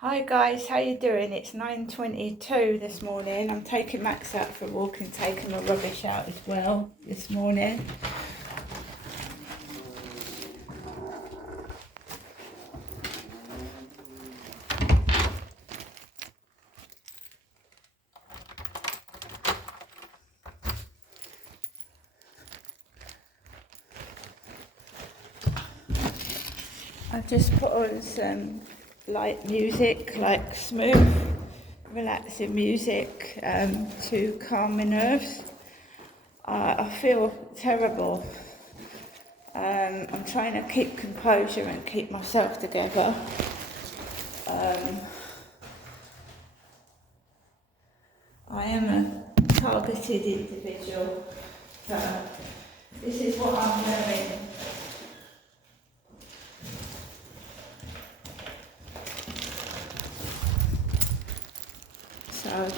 Hi guys, how you doing? It's 9:22 this morning. I'm taking Max out for a walk and taking my rubbish out as well this morning. I've just put on some light music, like smooth, relaxing music to calm my nerves. I feel terrible. I'm trying to keep composure and keep myself together. I am a targeted individual, so this is what I'm wearing. So,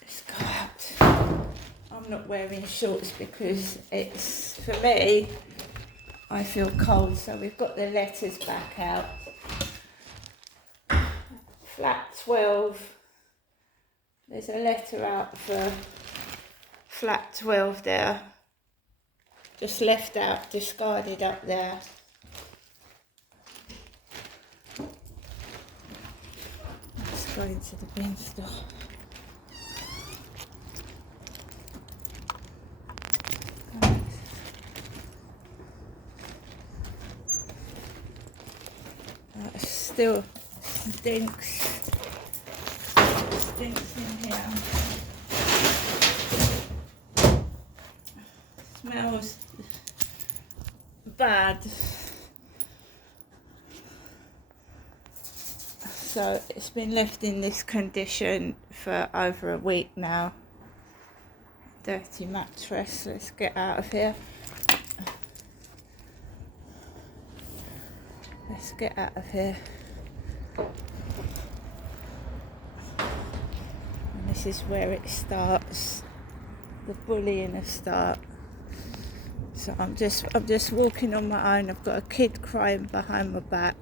let's go out. I'm not wearing shorts because it's, for me, I feel cold. So we've got the letters back out. Flat 12. There's a letter out for flat 12 there. Just left out, discarded up there. Let's go into the bin store. Still stinks in here. Smells bad. So it's been left in this condition for over a week now. Dirty mattress. Let's get out of here. Let's get out of here. And this is where it starts. The bullying will start. So I'm just walking on my own. I've got a kid crying behind my back.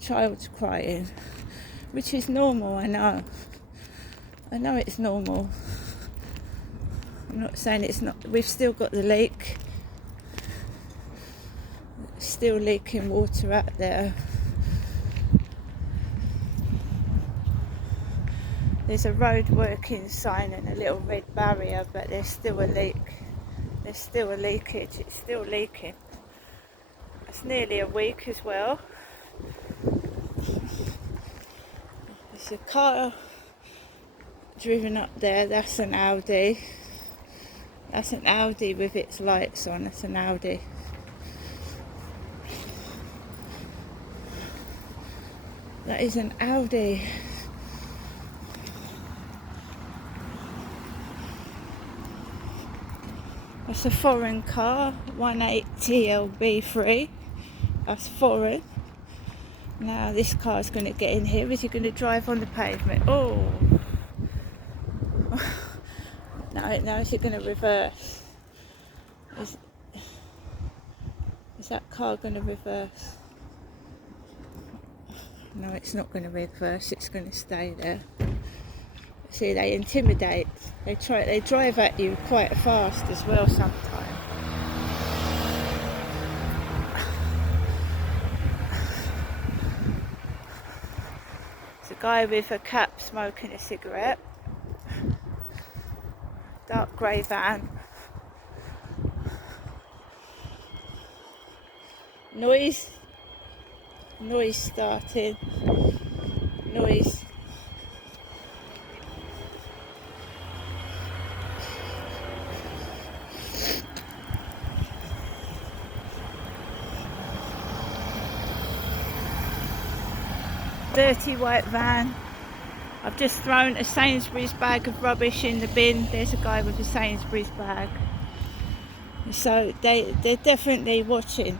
Child's crying, which is normal. I know it's normal. I'm not saying it's not. We've still got the leak. Still leaking water out there. There's a road working sign and a little red barrier, but there's still a leak. There's still a leakage. It's still leaking. It's nearly a week as well. There's a car driven up there. That's an Audi. That's an Audi with its lights on. That's an Audi. That is an Audi. That's a foreign car, 180 LB3. That's foreign. Now this car's going to get in here. Is he going to drive on the pavement? Oh. No, is it going to reverse? Is that car going to reverse? No, it's not going to reverse. It's going to stay there. See, they intimidate. They drive at you quite fast as well sometimes. There's a guy with a cap smoking a cigarette. Dark grey van. Noise starting. Noise. Dirty white van. I've just thrown a Sainsbury's bag of rubbish in the bin. There's a guy with a Sainsbury's bag. So they're definitely watching.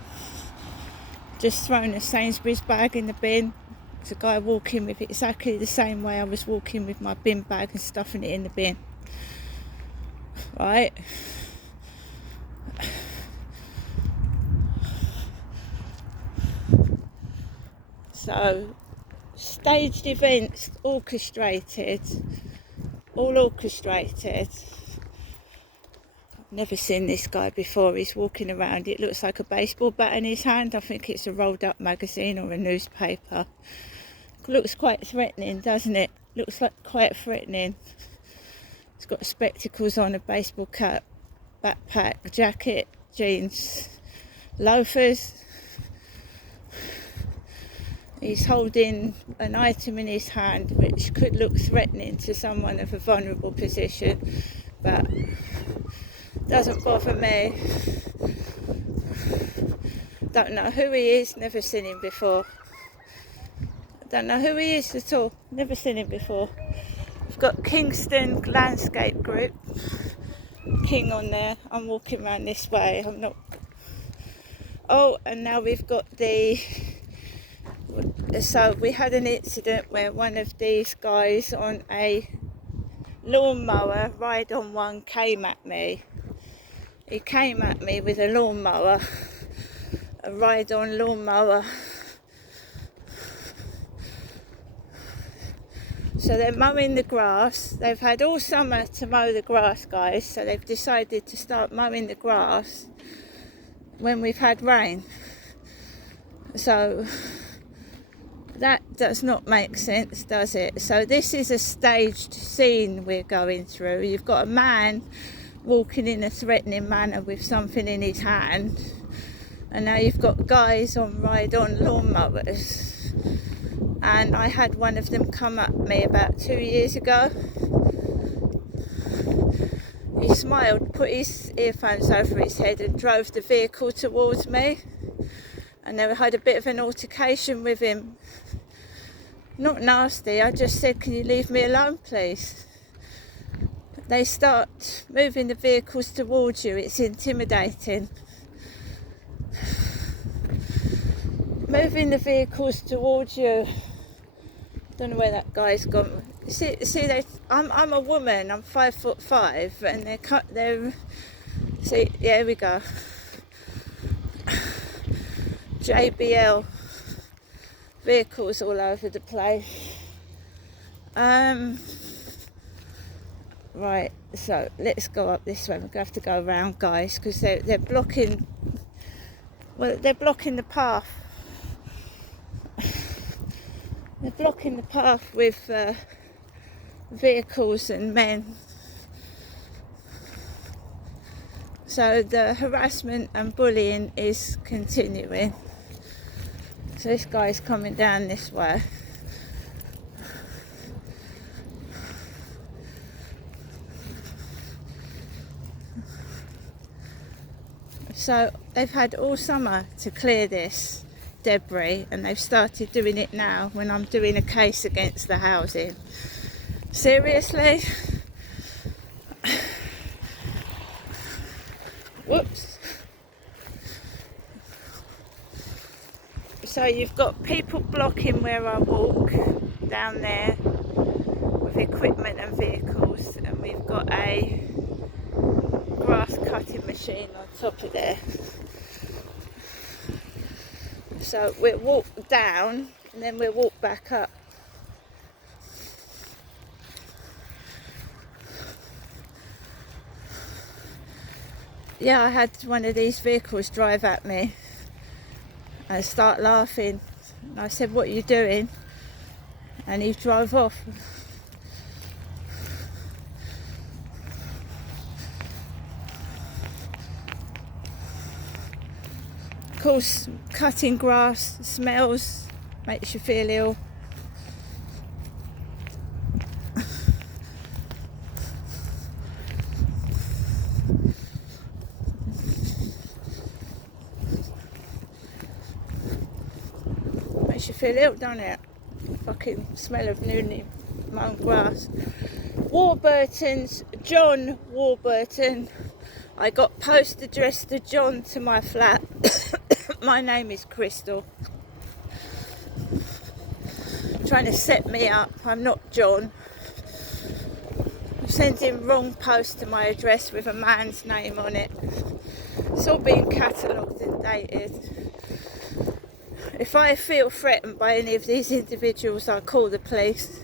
Just thrown a Sainsbury's bag in the bin. There's a guy walking with it exactly the same way I was walking with my bin bag and stuffing it in the bin. Right? So staged events, orchestrated, all orchestrated. I've never seen this guy before. He's walking around, it looks like a baseball bat in his hand. I think it's a rolled up magazine or a newspaper. Looks quite threatening, doesn't it? Looks like quite threatening. He's got spectacles on, a baseball cap, backpack, jacket, jeans, loafers. He's holding an item in his hand which could look threatening to someone of a vulnerable position, but doesn't bother me. Don't know who he is, never seen him before. Don't know who he is at all, never seen him before. We've got Kingston Landscape Group, King on there. I'm walking around this way, I'm not. Oh, and now we've got so we had an incident where one of these guys on a lawnmower, ride on one, came at me. He came at me with a lawnmower, a ride on lawnmower. So they're mowing the grass. They've had all summer to mow the grass, guys, so they've decided to start mowing the grass when we've had rain. So that does not make sense, does it? So this is a staged scene we're going through. You've got a man walking in a threatening manner with something in his hand, and now you've got guys on ride-on lawnmowers. And I had one of them come at me about 2 years ago. He smiled, put his earphones over his head and drove the vehicle towards me. And then I had a bit of an altercation with him. Not nasty, I just said, can you leave me alone, please? They start moving the vehicles towards you, it's intimidating. Moving the vehicles towards you. Don't know where that guy's gone. See, I'm a woman, I'm 5'5", and they're, see, yeah, here we go. JBL vehicles all over the place. Right, so let's go up this way. We're going to have to go around, guys, because they're blocking. Well, they're blocking the path. They're blocking the path with vehicles and men. So the harassment and bullying is continuing. So this guy's coming down this way. So they've had all summer to clear this debris, and they've started doing it now when I'm doing a case against the housing. Seriously? Whoops. So you've got people blocking where I walk down there with equipment and vehicles, and we've got a grass cutting machine on top of there. So we'll walk down and then we'll walk back up. Yeah, I had one of these vehicles drive at me and start laughing. And I said, what are you doing? And he drove off. Of course, cutting grass smells, makes you feel ill. Makes you feel ill, doesn't it? Fucking smell of newly mown grass. Warburton's, John Warburton. I got post addressed to John to my flat. My name is Crystal. Trying to set me up. I'm not John. I'm sending wrong post to my address with a man's name on it. It's all being catalogued and dated. If I feel threatened by any of these individuals, I'll call the police.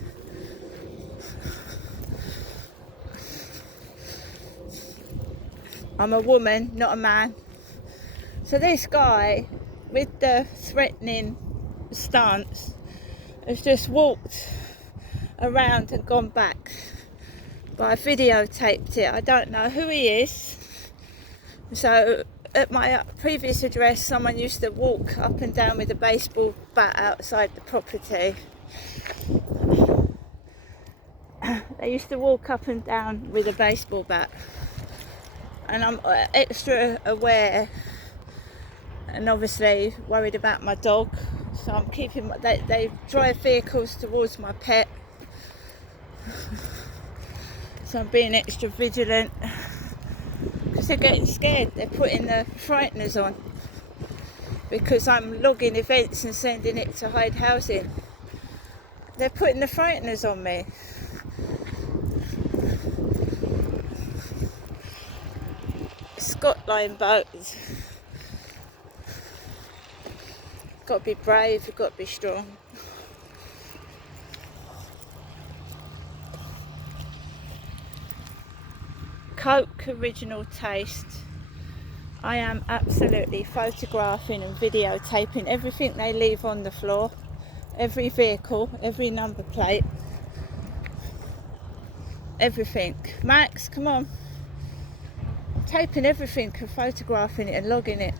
I'm a woman, not a man. So this guy, with the threatening stance, has just walked around and gone back. But I videotaped it. I don't know who he is. So at my previous address, someone used to walk up and down with a baseball bat outside the property. They used to walk up and down with a baseball bat. And I'm extra aware and obviously worried about my dog. So I'm keeping, they drive vehicles towards my pet. So I'm being extra vigilant. Because they're getting scared. They're putting the frighteners on. Because I'm logging events and sending it to Hyde Housing. They're putting the frighteners on me. Scott Line boats. Got to be brave, you've got to be strong. Coke original taste. I am absolutely photographing and videotaping everything they leave on the floor, every vehicle, every number plate, everything. Max, come on. I'm taping everything and photographing it and logging it.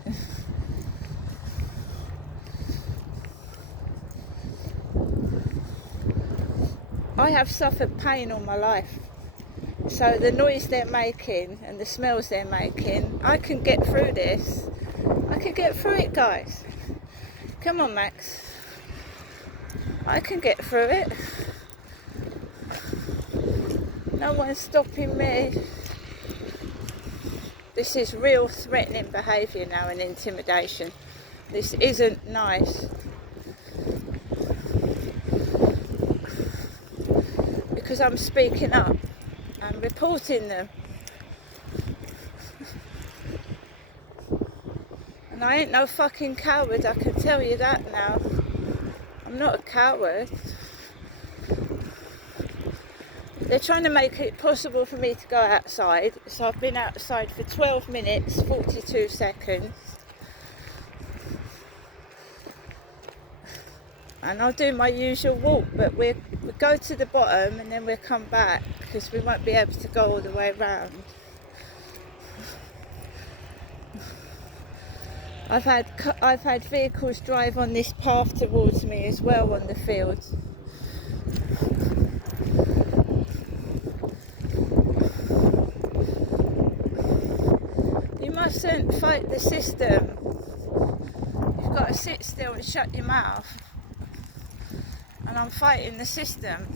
I have suffered pain all my life. So the noise they're making and the smells they're making, I can get through this. I can get through it, guys. Come on, Max. I can get through it. No one's stopping me. This is real threatening behaviour now and intimidation. This isn't nice. Because I'm speaking up. I'm reporting them. And I ain't no fucking coward, I can tell you that now. I'm not a coward. They're trying to make it possible for me to go outside. So I've been outside for 12 minutes, 42 seconds. And I'll do my usual walk, but we'll go to the bottom and then we'll come back because we won't be able to go all the way around. I've had vehicles drive on this path towards me as well on the field. You mustn't fight the system. You've got to sit still and shut your mouth. And I'm fighting the system.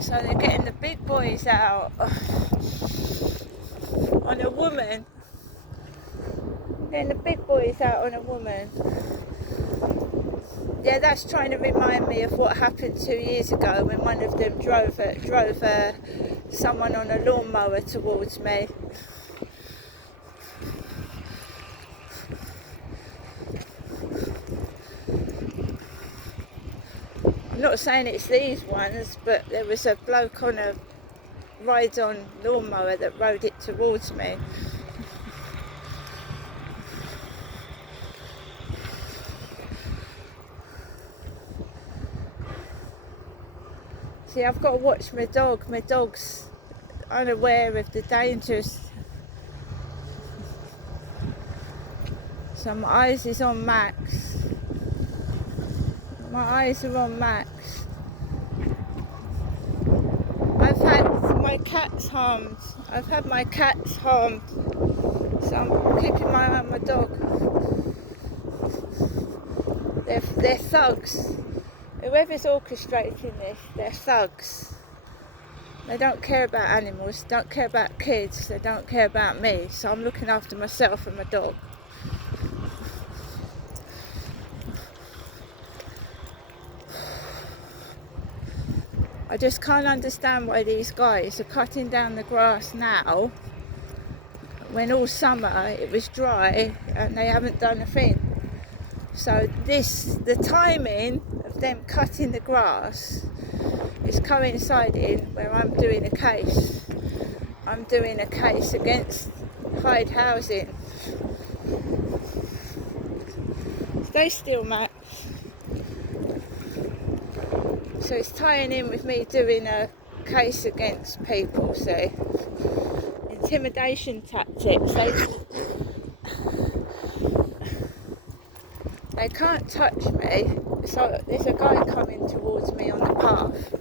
So they're getting the big boys out on a woman. Getting the big boys out on a woman. Yeah, that's trying to remind me of what happened 2 years ago when one of them drove someone on a lawnmower towards me. I'm not saying it's these ones, but there was a bloke on a ride-on lawnmower that rode it towards me. See, I've got to watch my dog. My dog's unaware of the dangers. So my eyes is on Max. My eyes are on Max. I've had my cats harmed. I've had my cats harmed. So I'm keeping my eye on my dog. They're thugs. Whoever's orchestrating this, they're thugs. They don't care about animals, don't care about kids, they don't care about me. So I'm looking after myself and my dog. I just can't understand why these guys are cutting down the grass now when all summer it was dry and they haven't done a thing. So the timing of them cutting the grass is coinciding where I'm doing a case. I'm doing a case against Hyde Housing. Stay still, Matt. So it's tying in with me doing a case against people, see. Intimidation tactics. They can't touch me. So there's a guy coming towards me on the path.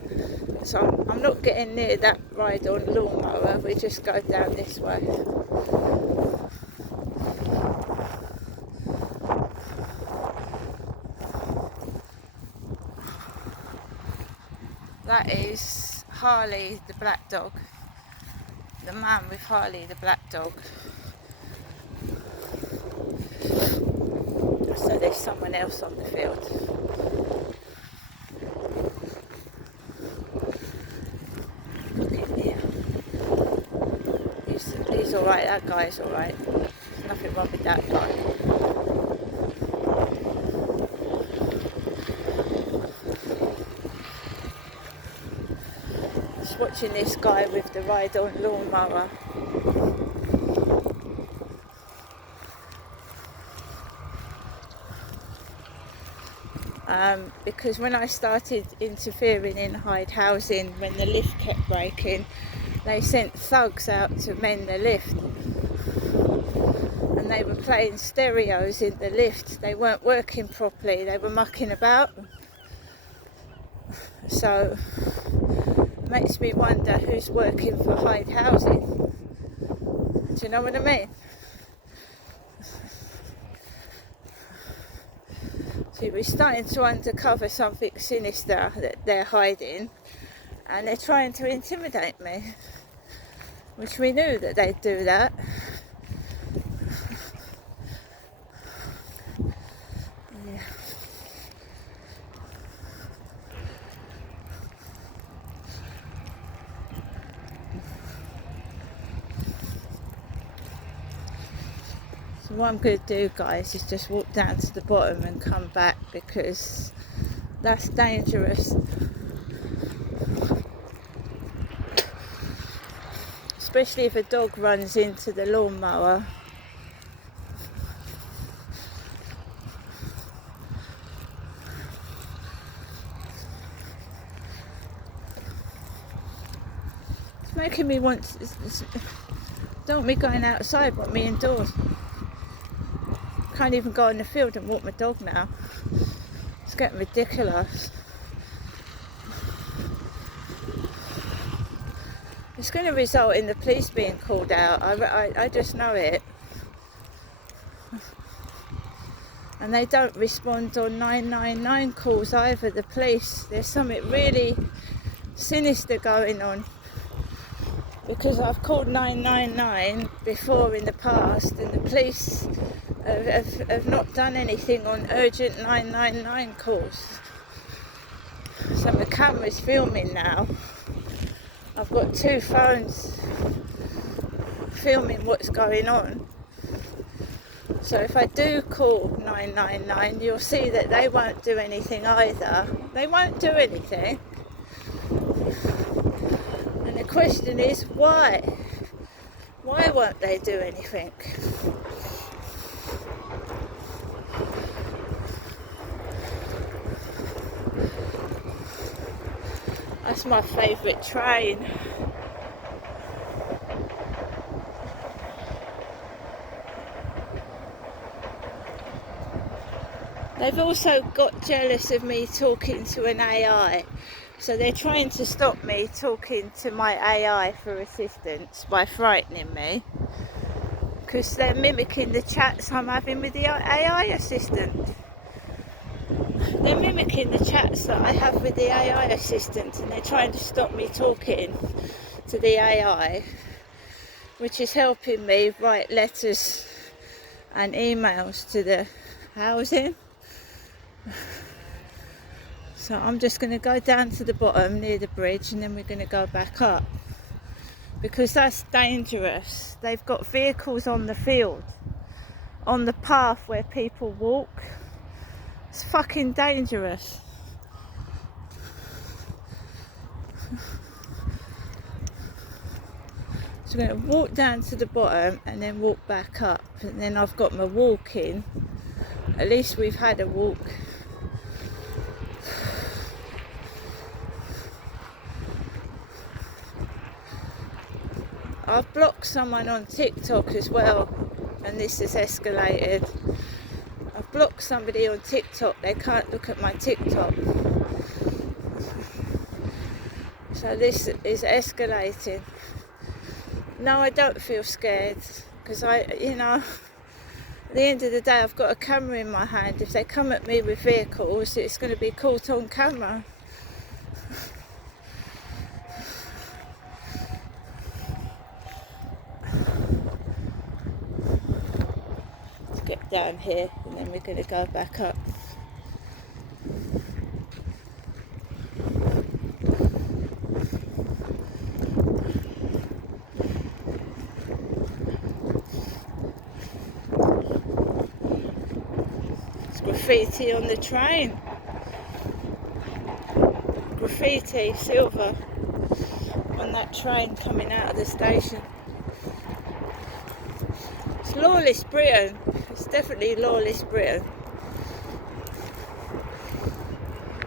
So I'm not getting near that ride-on lawnmower. We just go down this way. That is Harley the black dog. The man with Harley the black dog. So there's someone else on the field. Look in here. He's alright, that guy's alright. There's nothing wrong with that guy. Just watching this guy with the ride-on lawnmower. Because when I started interfering in Hyde Housing, when the lift kept breaking, they sent thugs out to mend the lift. And they were playing stereos in the lift. They weren't working properly, they were mucking about. So it makes me wonder who's working for Hyde Housing. Do you know what I mean? See, we're starting to uncover something sinister that they're hiding, and they're trying to intimidate me, which we knew that they'd do that. Yeah. So what I'm going to do, guys, is just walk down to the bottom and come back, because that's dangerous. Especially if a dog runs into the lawnmower. It's making me don't want me going outside, want me indoors. Can't even go in the field and walk my dog now. It's getting ridiculous. It's going to result in the police being called out. I just know it. And they don't respond on 999 calls either, the police. There's something really sinister going on. Because I've called 999 before in the past, and the police have not done anything on urgent 999 calls. So my camera's filming now. I've got 2 phones filming what's going on. So if I do call 999, you'll see that they won't do anything either. They won't do anything. And the question is, why? Why won't they do anything? That's my favourite train. They've also got jealous of me talking to an AI. So they're trying to stop me talking to my AI for assistance by frightening me. Because they're mimicking the chats I'm having with the AI assistant. They're mimicking the chats that I have with the AI assistant, and they're trying to stop me talking to the AI, which is helping me write letters and emails to the housing. So I'm just going to go down to the bottom near the bridge, and then we're going to go back up, because that's dangerous. They've got vehicles on the field, on the path where people walk. It's fucking dangerous. So I'm going to walk down to the bottom and then walk back up, and then I've got my walk in. At least we've had a walk. I've blocked someone on TikTok as well, and this has escalated. I've blocked somebody on TikTok, they can't look at my TikTok. So this is escalating. No, I don't feel scared, because at the end of the day, I've got a camera in my hand. If they come at me with vehicles, it's going to be caught on camera. Let's get down here, and then we're going to go back up. Graffiti on the train. Graffiti, silver, on that train coming out of the station. It's lawless Britain. It's definitely lawless Britain.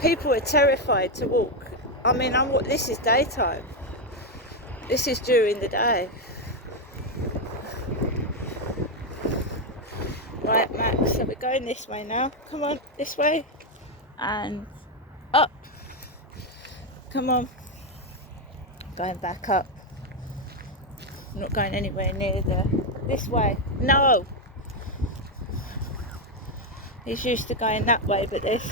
People are terrified to walk. I mean, this is daytime. This is during the day. Right, Max, so we're going this way now. Come on, this way. And up. Come on. Going back up. I'm not going anywhere near there. This way. No! He's used to going that way, but this.